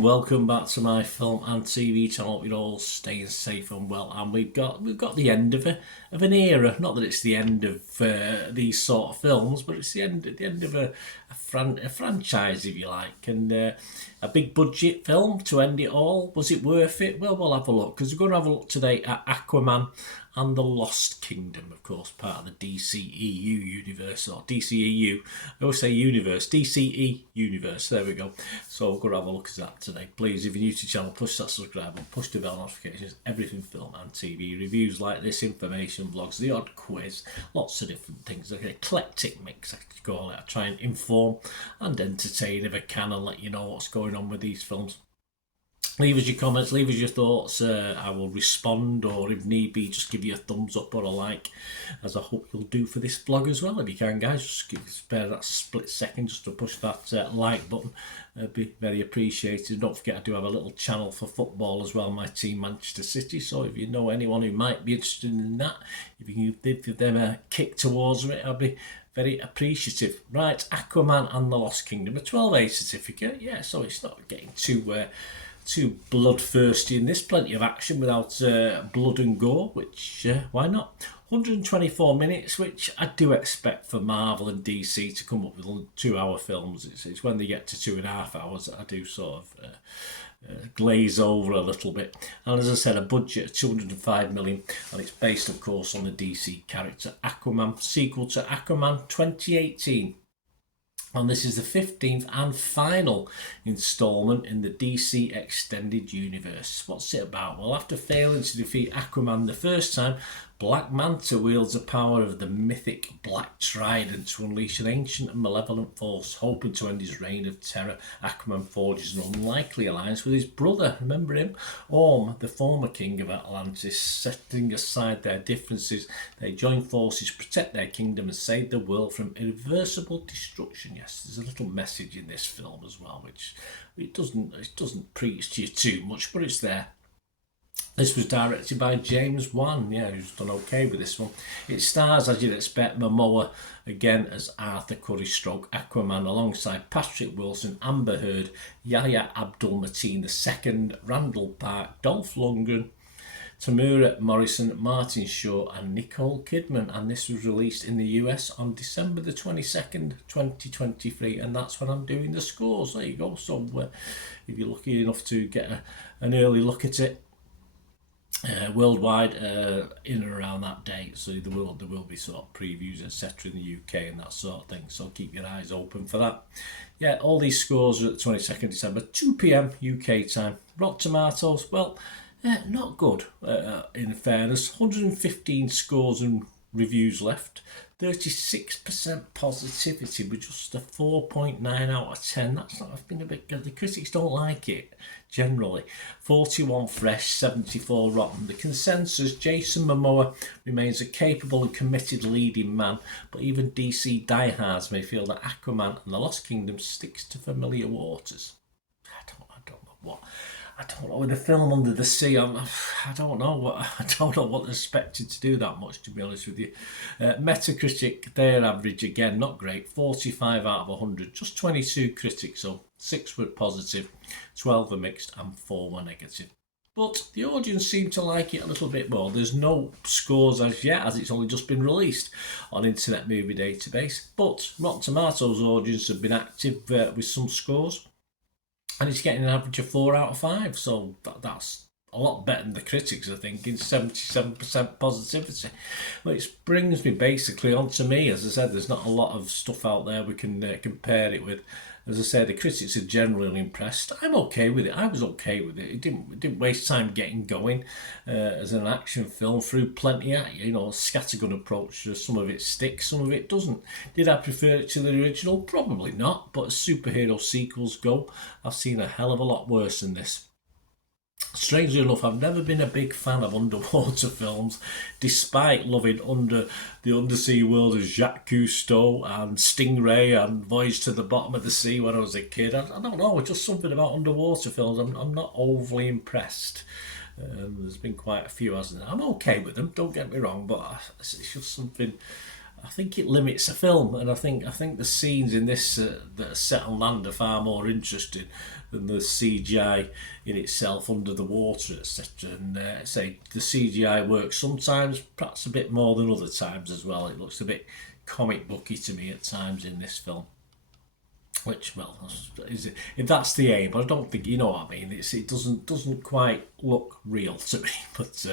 and welcome back to my film and TV channel. Hope you're all staying safe and well. And we've got the end of an era. Not that it's the end of these sort of films, but it's the end of a franchise, if you like, and a big budget film to end it all. Was it worth it? Well, we'll have a look, because we're going to have a look today at Aquaman and the Lost Kingdom, of course, part of the DCEU universe, or DCEU. I always say universe, DCE universe. There we go. So we're going to have a look at that today. Please, if you're new to the channel, push that subscribe button, push the bell notifications. Everything film and TV reviews like this, information vlogs, the odd quiz, lots of different things. Like an eclectic mix, I could call it. I try and inform and entertain if I can, and let you know what's going on with these films. Leave us your comments, leave us your thoughts. I will respond, or if need be, just give you a thumbs up or a like, as I hope you'll do for this vlog as well. If you can, guys, just spare that split second just to push that like button. It'd be very appreciated. Don't forget, I do have a little channel for football as well, my team Manchester City. So if you know anyone who might be interested in that, if you can give them a kick towards it, I'd be very appreciative. Right, Aquaman and the Lost Kingdom, a 12A certificate. Yeah, so it's not getting too bloodthirsty in this. Plenty of action without blood and gore, which why not? 124 minutes, which I do expect for Marvel and DC to come up with 2-hour films. It's when they get to 2.5 hours that I do sort of glaze over a little bit. And as I said, a budget of 205 million, and it's based, of course, on the DC character Aquaman, sequel to Aquaman 2018. And this is the 15th and final instalment in the DC Extended Universe. What's it about? Well, after failing to defeat Aquaman the first time, Black Manta wields the power of the mythic Black Trident to unleash an ancient and malevolent force. Hoping to end his reign of terror, Aquaman forges an unlikely alliance with his brother, remember him? Orm, the former king of Atlantis. Setting aside their differences, they join forces, protect their kingdom and save the world from irreversible destruction. Yes, there's a little message in this film as well, which it doesn't preach to you too much, but it's there. This was directed by James Wan, who's done okay with this one. It stars, as you'd expect, Momoa again as Arthur Curry stroke Aquaman, alongside Patrick Wilson, Amber Heard, Yahya Abdul-Mateen II, Randall Park, Dolph Lundgren, Tamura Morrison, Martin Shaw and Nicole Kidman. And this was released in the US on December the 22nd, 2023, and that's when I'm doing the scores. There you go. So if you're lucky enough to get an early look at it, worldwide, in and around that date, so there will be sort of previews etc in the UK and that sort of thing, so keep your eyes open for that. Yeah, all these scores are at the 22nd December, 2 p.m. UK time. Rotten Tomatoes, well, not good, in fairness. 115 scores and reviews left, 36% positivity with just a 4.9 out of 10. That's not been a bit good. The critics don't like it generally. 41 fresh, 74 rotten. The consensus: Jason Momoa remains a capable and committed leading man, but even DC diehards may feel that Aquaman and the Lost Kingdom sticks to familiar waters. I don't know, with the film Under the Sea, I don't know what they're expected to do that much, to be honest with you. Metacritic, their average again not great, 45 out of 100, just 22 critics, so 6 were positive, 12 were mixed and 4 were negative. But the audience seemed to like it a little bit more. There's no scores as yet, as it's only just been released on Internet Movie Database, but Rotten Tomatoes audience have been active with some scores, and it's getting an average of 4 out of 5, so that's a lot better than the critics, I think, in 77% positivity. Which brings me basically on to me. As I said, there's not a lot of stuff out there we can compare it with. As I said, the critics are generally impressed. I'm okay with it. I was okay with it. It didn't waste time getting going as an action film. Threw plenty at you, scattergun approach. Some of it sticks, some of it doesn't. Did I prefer it to the original? Probably not. But as superhero sequels go, I've seen a hell of a lot worse than this. Strangely enough, I've never been a big fan of underwater films, despite loving the undersea world of Jacques Cousteau and Stingray and Voyage to the Bottom of the Sea when I was a kid. I don't know, just something about underwater films. I'm not overly impressed. There's been quite a few, hasn't there? I'm okay with them, don't get me wrong, but it's just something I think it limits a film, and I think the scenes in this that are set on land are far more interesting than the CGI in itself under the water, etc. And say the CGI works sometimes, perhaps a bit more than other times as well. It looks a bit comic booky to me at times in this film. Which, well, is it, if that's the aim, but I don't think, you know what I mean. It doesn't quite look real to me, but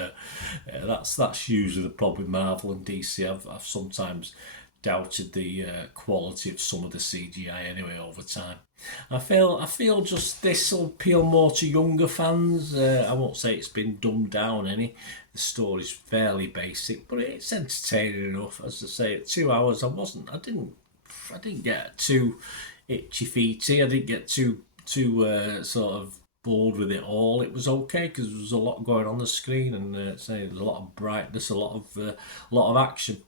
that's usually the problem with Marvel and DC. I've sometimes doubted the quality of some of the CGI anyway over time. I feel just this will appeal more to younger fans. I won't say it's been dumbed down any. The story's fairly basic, but it's entertaining enough. As I say, at 2 hours, I didn't get too itchy feety. I didn't get too sort of bored with it all. It was okay because there was a lot going on the screen, and say there's a lot of brightness, a lot of action.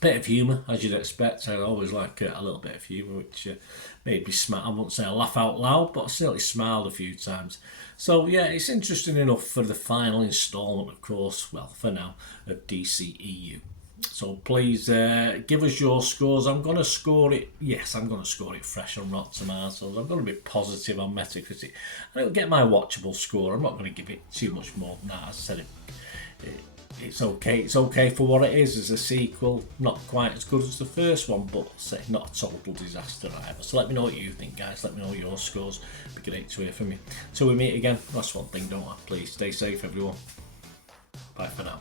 Bit of humour, as you'd expect. I always like a little bit of humour, which made me smile. I won't say I laugh out loud, but I certainly smiled a few times. So yeah, it's interesting enough for the final instalment, of course, well, for now, of DCEU. So please give us your scores. I'm going to score it. Yes, I'm going to score it fresh on Rotten Tomatoes. I'm going to be positive on Metacritic. I don't get my watchable score. I'm not going to give it too much more than that. As I said, it's okay. It's okay for what it is as a sequel. Not quite as good as the first one, but say not a total disaster either. So let me know what you think, guys. Let me know your scores. It'd be great to hear from you. Till we meet again. That's one thing, don't I? Please stay safe, everyone. Bye for now.